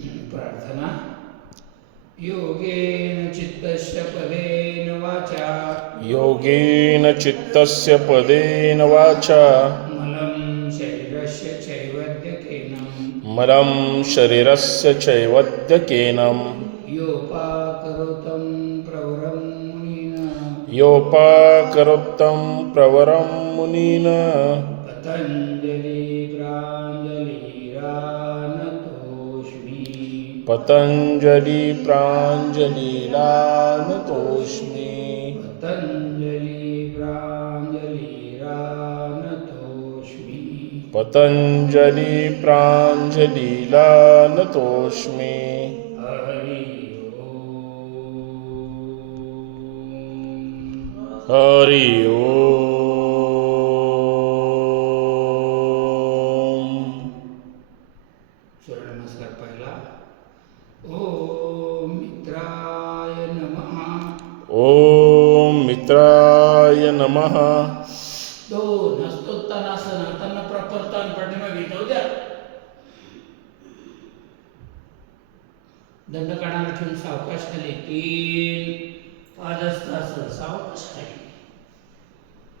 प्रार्थना. योगेन चित्तस्य पदेन वाचा योगेन चित्तस्य पदेन वाचा मलं शरीरस्य चैवद्यकेनं मलं शरीरस्य चैवद्यकेनं योपाकरोतं प्रवरं मुनिना योपाकरोत्तं प्रवरं मुनिना पतञ्जलि प्राञ्जलिरानतोऽस्मि पतंजलि प्राञ्जलिरानतोऽस्मि पतञ्जलि प्राञ्जलिरानतोऽस्मि पतंजलि प्राञ्जलिरानतोऽस्मि हरि ओम. हरि ओम. सूर्यनमस्कार पहिला. ओम मित्राय नमः. ओम मित्राय नमः. दोन हस्तोत्तानासन हातांना प्रॉपर ताण पाठीमागे घेऊ द्या. दंड काढायला ठेवून सावकाश खाली 3 पादहस्तासन सावकाश खाली.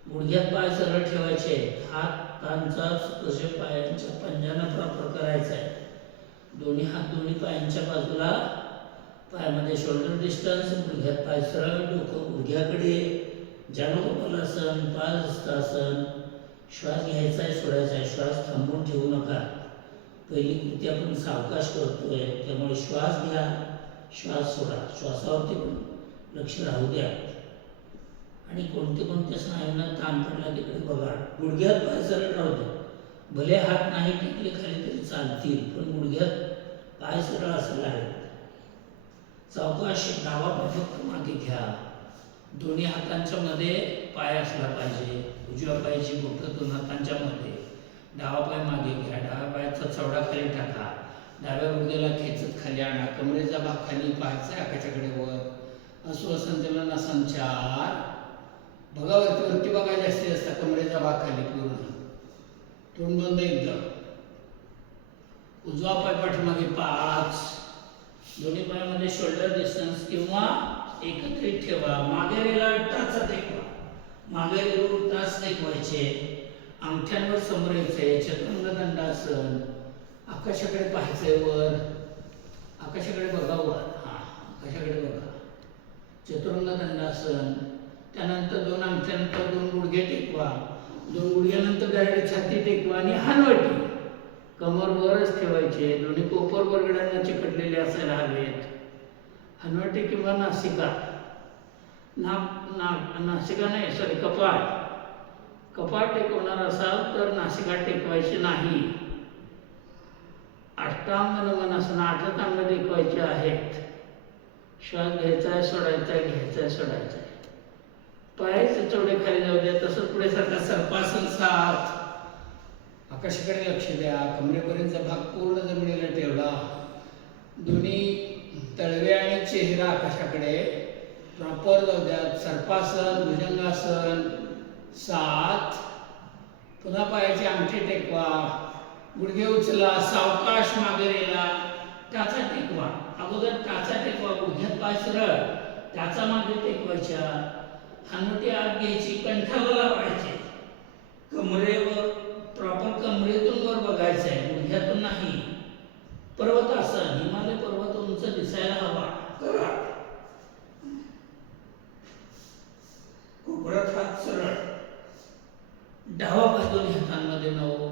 गुडघ्यात पाय सरळ ठेवायचे. हात कांचा कसे पायांच्या पंजांना प्रॉपर करायचा आहे. दोन्ही हात दोन्ही पायांच्या बाजूला, पायामध्ये शोल्डर डिस्टन्स, गुडघ्यात पाय सरळ, डोकं गुडघ्याकडे, जानुकपालासन, पादहस्तासन. श्वास घ्यायचा आहे, सोडायचा आहे. श्वास थांबवून ठेवू नका. पहिली कृती आपण सावकाश करतोय, त्यामुळे श्वास घ्या, श्वास सोडा. श्वासावरती पण लक्ष राहू द्या. आणि कोणते कोणत्या स्नायूंना ताण पडला तिकडे बघा. गुडघ्यात पाय सरळ राहू द्या. भले हात नाही टेकले खाली तरी चालतील, पण गुडघ्यात पाय सरळ असायला हवे. सावकाश डावा पाय फक्त मागे घ्या. दोन्ही हातांच्या मध्ये पाय असला पाहिजे. उजव्या पायाची बोटं दोन हातांच्या मध्ये. डावा पाय मागे घ्या. डाव्या पायाचा चवडा खाली टाका. डाव्या गुडघ्याला खेचत खाली आणा. कमरेचा भाग खाली, पाहायचा आकाशाकडे वर. अश्वसंचलन संचार बघा. वरती बघा. जास्तीत जास्त कमरेचा भाग खाली पूर्ण. तोंड बंद एकदम. उजवा पाय पाठीमागे 5. दोन्ही पायामध्ये शोल्डर डिस्टन्स किंवा एकत्रित ठेवा. मागेरीला टाचा टेकवा. मागेरीवरून टाच टेकवायचे. अंगठ्यांवर समोर यायचे. चतुरंग दंडासन. आकाशाकडे पाहायचंय वर. आकाशाकडे बघा वर. आकाशाकडे बघा. चतुरंग दंडासन. त्यानंतर 2 अंगठ्यानंतर 2 गुडघे टेकवा. 2 गुडघ्यानंतर डायरेक्ट छाती टेकवा आणि हनवटी. कमर वरच ठेवायचे. दोन्ही कोपर बरगड्यांना चिकटलेले असायला हवेत. हनवटी किंवा नासिका. नासिका नाही, सॉरी, कपाळ. कपाळ टेकवणार असाल तर नासिका टेकवायची नाही. अष्टांग नमनासन 8 अंग टेकवायचे आहेत. श्वास घ्यायचा आहे, सोडायचा आहे, घ्यायचा आहे, सोडायचा आहे. पायाचे चवडे खाली जाऊ द्या. तसंच पुढे सारखा सर्पासन 7. आकाशाकडे लक्ष द्या. कमरेपर्यंतचा भाग पूर्ण जमिनीला ठेवला. दोन्ही तळवे आणि चेहरा आकाशाकडे प्रॉपर जाऊ द्या. सर्पासन, भुजंगासन 7. पुन्हा पायाचे अंगठे टेकवा. गुडघे उचला. सावकाश मागेरीला टाचा टेकवा. अगोदर टाचा टेकवा. गुडघ्यात पाय सरळ, टाचा मागे टेकवायच्या. हनुटी आत घ्यायची. कंठाला लावायचे. कमरेवर प्रॉपर कमरेतून वर बघायचं आहे, गुडघ्यातून नाही. पर्वतासन. हिमालय पर्वत उंच दिसायला हवा. करा. कोपऱ्यात हात सरळ. डावा पाय दोन्ही हातांमध्ये 9.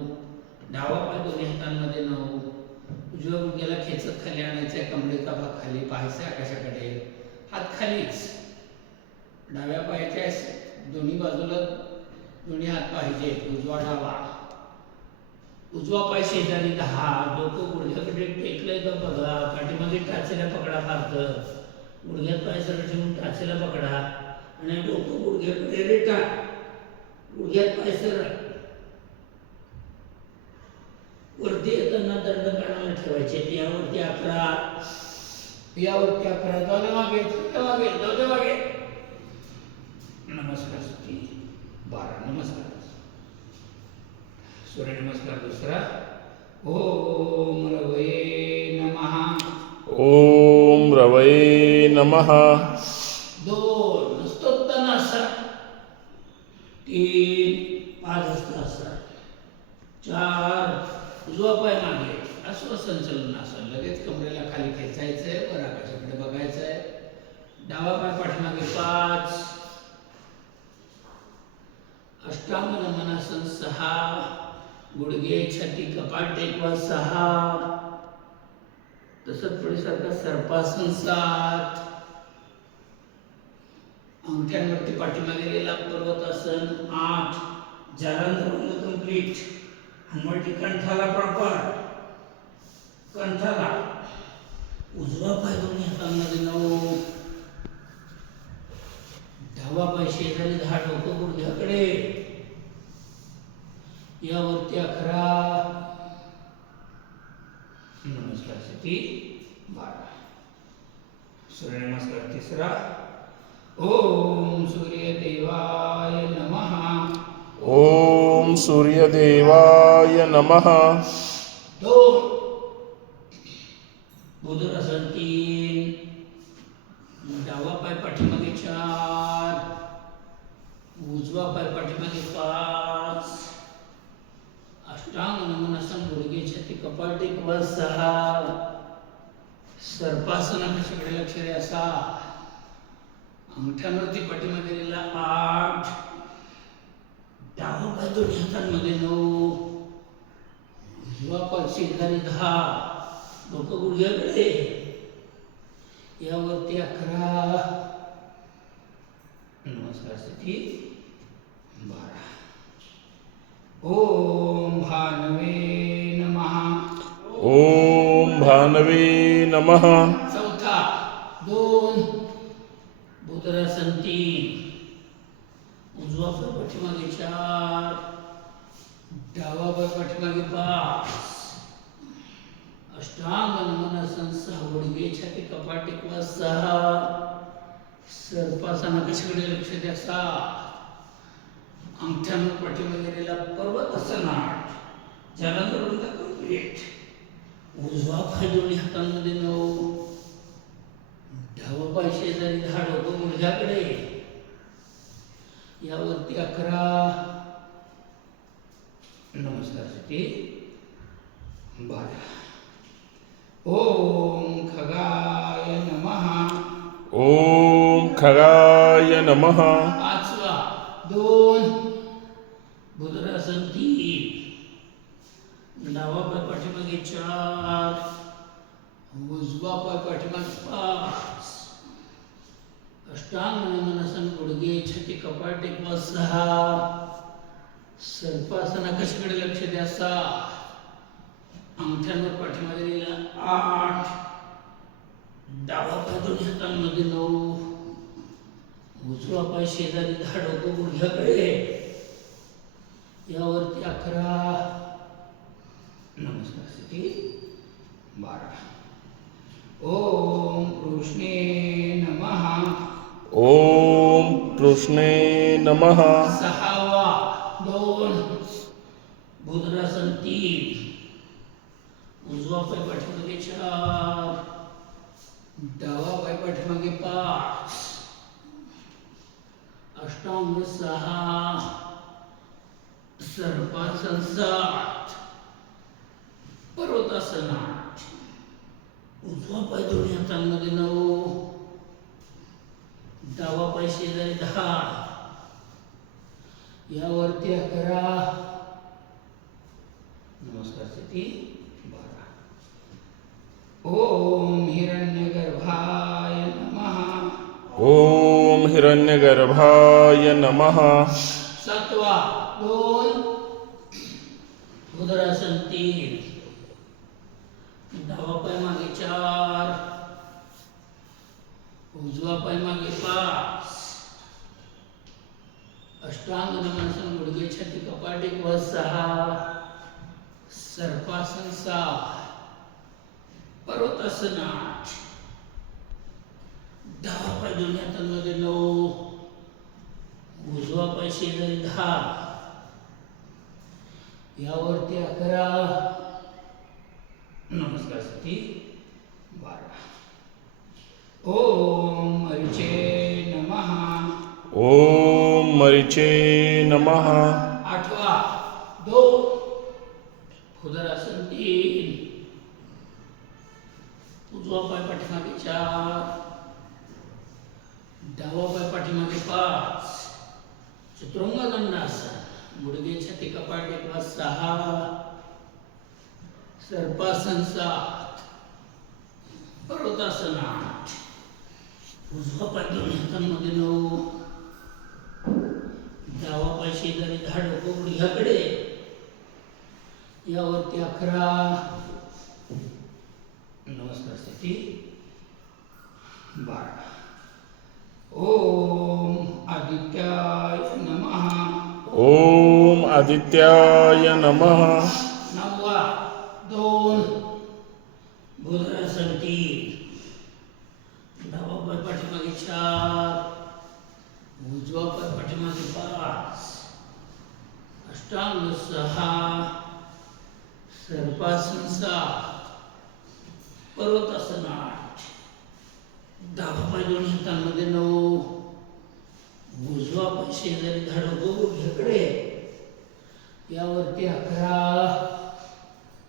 डावा पाय दोन्ही हातांमध्ये 9. उजव्या गुडघ्याला खेचत खाली आणायचं आहे. कमरेचा भाग खाली, पाहायचं आकाशाकडे. हात खालीच. डाव्या पायाच्या दोन्ही बाजूला दोन्ही हात पाहिजे. उजवा डावा. उजवा पाय शेजारी 10. डोकं गुडघ्याकडे टेकलंय का बघा. पाठीमागे टाचेला पकडा. फारतं गुडघ्यात पाय सरळ ठेवून टाचेला पकडा आणि डोकं गुडघ्याकडे रेटा. गुडघ्यात पाय सरळ. वरती येताना दंड काढायला ठेवायचे. यावरती 11. यावरती 11. जाऊ दे मागे, जाऊ दे मागे. नमस्कार. 12. नमस्कार. सूर्यनमस्कार दुसरा. ओम रवये नमः. ओम रवये नमः. 2 स्तोत्तनासन. 3 पादहस्तासन. 4 उजवा पाय मागे अश्वसंचलनासन. लगेच कमरेला खाली खेचायचंय, वर आकाशाकडे बघायचंय. डावा पाय पाठीमागे 5 अष्टांग नमनासन 6 गुडघे छाती कपाट टेकवा 6 तसंच पुढेसारखं सर्पासन 7 अंगठ्यांवरती पाठीमागे गेला पर्वतासन 8 जालंधर कंप्लीट हनुवटी कंठाला प्रॉपर कंठाला उजवा पाय दोन्ही हातांमध्ये 9 डावा पाय शेजारी 10 डोकं गुडघ्याकडे यावरती 11 नमस्कार साठी 12 सूर्यनमस्कार तिसरा. ओम सूर्यदेवाय नमः. ओम सूर्यदेवाय नमः. 2 बुधरासन 3 डावा पाय पाठीमागे 4 उजवा पाय पाठीमागे 5 अष्टांग नमनासन गुडघे छाती कपाट टेकवा 6 सर्पासनाकडे लक्ष द्या 7 अंगठ्यांवरती पाठीमागे गेलेला 8 डावा पाय दोन्ही हातांमध्ये 9 उजवा पाय शेजारी 10 डोकं गुडघ्याकडे यावरती 11 नमस्कार साठी 12. ओम भानवे नमः. ओम भानवे नमः. चौथा 2 बुधरासन 3 उजवा पाय पाठीमागे 4 डावा पाय पाठीमागे 5 अष्टांग नमनासन 6 गुडघे छाती कपाट टेकवा 6 सर्पासन आकाशाकडे लक्ष द्या 7 अंगठ्यांवर पाठीमागे गेलेला पर्वतासन 8 जालंधर कंप्लीट उजवा पाय दोन्ही हातांमध्ये 9 डावा पाय शेजारी 10 डोकं गुडघ्याकडे यावरती 11 नमस्कार साठी 12. ओम खगाय नमः. ओम खगाय नमः. 2 बुधरासन 3 डावा पाय पाठीमागे 4 उजवा पाय पाठीमागे 5 अष्टांग नमनासन गुडघे छाती कपाट टेकवा 6 सर्पासन आकाशाकडे लक्ष द्या 7 अंगठ्यांवर पाठीमागे गेलेला 8 डावा पाय दोन्ही हातांमध्ये 9 उजवा पाय शेजारी 10 डोकं गुडघ्याकडे यावरती 11 नमस्कार साठी 12. ओम कृष्णे नमः. ओम कृष्णे नमः. 2 बुधरासन 3 उजवा पाय पाठीमागे 4 डावा पाय पाठीमागे 5 अष्टांग 6 सर्पासन 7 पर्वतासन 8 उजवा पाय दोन्ही हातांमध्ये 9 डावा पाय शेजारी 10 यावरती 11 नमस्कार साठी 12. ओम हिरण्यगर्भाय नमः. ओम हिरण्यगर्भाय नमः. 2 बुधरासन 3 डावा पाय मागे 4 उजवा पाय मागे 5 अष्टांग नमनासन गुडघे छाती कपाट टेकवा 6 सर्पासन 7 पर्वतासन 8 डावा पाय दोन्ही हातांमध्ये 9 उजवा पाय शेजारी 10 यावरती 11 नमस्कार साठी 12. ओम मरीचे नमः. ओम मरीचे नमः. 8वा 2 भुजंगासन 3 उजवा पाय पाठीमागे 4 डावा पाय पाठीमागे 5 चतुरंग दंडासन गुडघे छाती कपाळ टेकवा 6 सर्पासन 7 पर्वतासन 8 उजवा पाय दोन्ही हातांमध्ये 9 डावा पाय शेजारी धाड गुडघ्याकडे यावरती 11 नमस्कार स्थिती 12. ओम आदित्याय नमः. ओम आदित्याय नमः. 9वा 2 भुजंगासन 3 डावा पाय पाठीमागे 4 उजवा पाय पाठीमागे 5 अष्टांग 6 सर्पासन 7 पर्वतासन 8 डावा पाय दोन्ही हातांमध्ये 9 उजवा पाय शेजारी धाड गुडघ्याकडे यावरती 11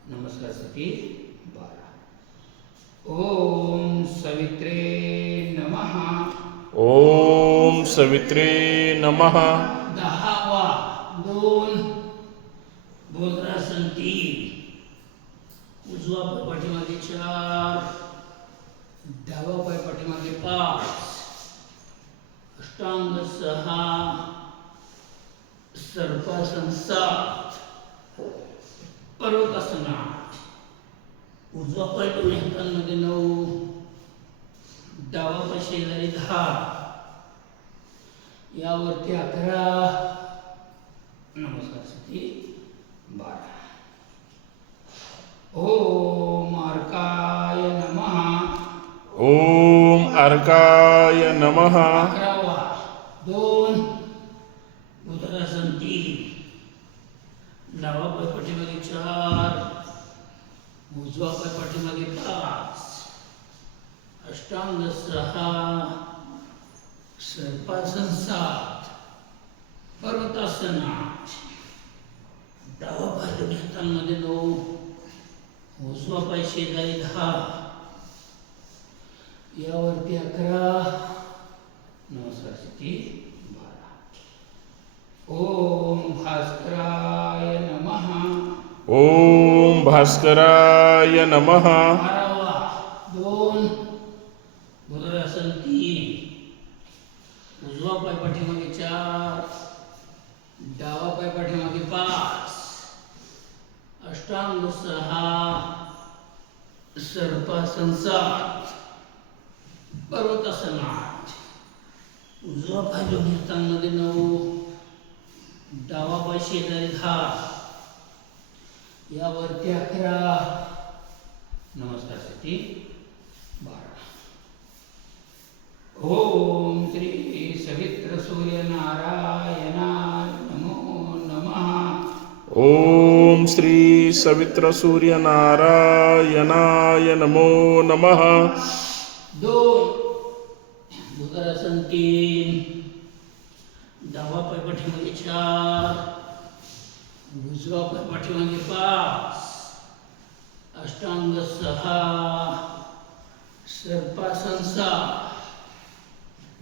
नमस्कार स्थिती 12. ओम सवित्रे नमः. ओम सवित्रे नमः. 10वा 2 भुजंगासन 3 उजवा पाय पाठीमागे 4 डावा पाय पाठीमागे 5 अष्टांग 6 सर्पासन 7 पर्वतासन 8 उजवा पाय दोन्ही हातांमध्ये 9 डावा पाय शेजारी 10 यावरती 11 नमस्कार स्थिती 12. ओम अर्काय नमः. ओम अर्काय नमः. 11वा 2 भुजंगासन 3 डावा पाय पाठीमागे 4 उजवा पाय पाठीमागे 5 अष्टांग 6 सर्पासन 7 पर्वतासन 8 डावा पाय दोन्ही हातांमध्ये 9 उजवा पाय शेजारी 10 यावरती 11 नमस्कार स्थिती 12. ओम भास्कराय नमः. ओम भास्कराय नमः. 12वा 2 भुजंगासन 3 उजवा पाय पाठीमागे 4 डावा पाय पाठीमागे 5 अष्टांग 6 सर्पासन 7 पर्वतासन 8 उजवा पाय दोन्ही हातांमध्ये 9 डावा पाय शेजारी 10 यावरती 11 नमस्कार स्थिती 12. ओम श्री सवित्र सूर्य नारायणाय नमो नमः. ओम श्री सवित्र सूर्य नारायणाय नमो नमः. 2 भुजंगासन 3 डावा पाय पाठीमागे 4 उजवा पाय पाठीमागे 5 अष्टांग 6 सर्पासन 7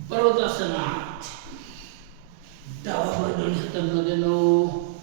पर्वतासन 8 डावा पाय दोन्ही हातांमध्ये 9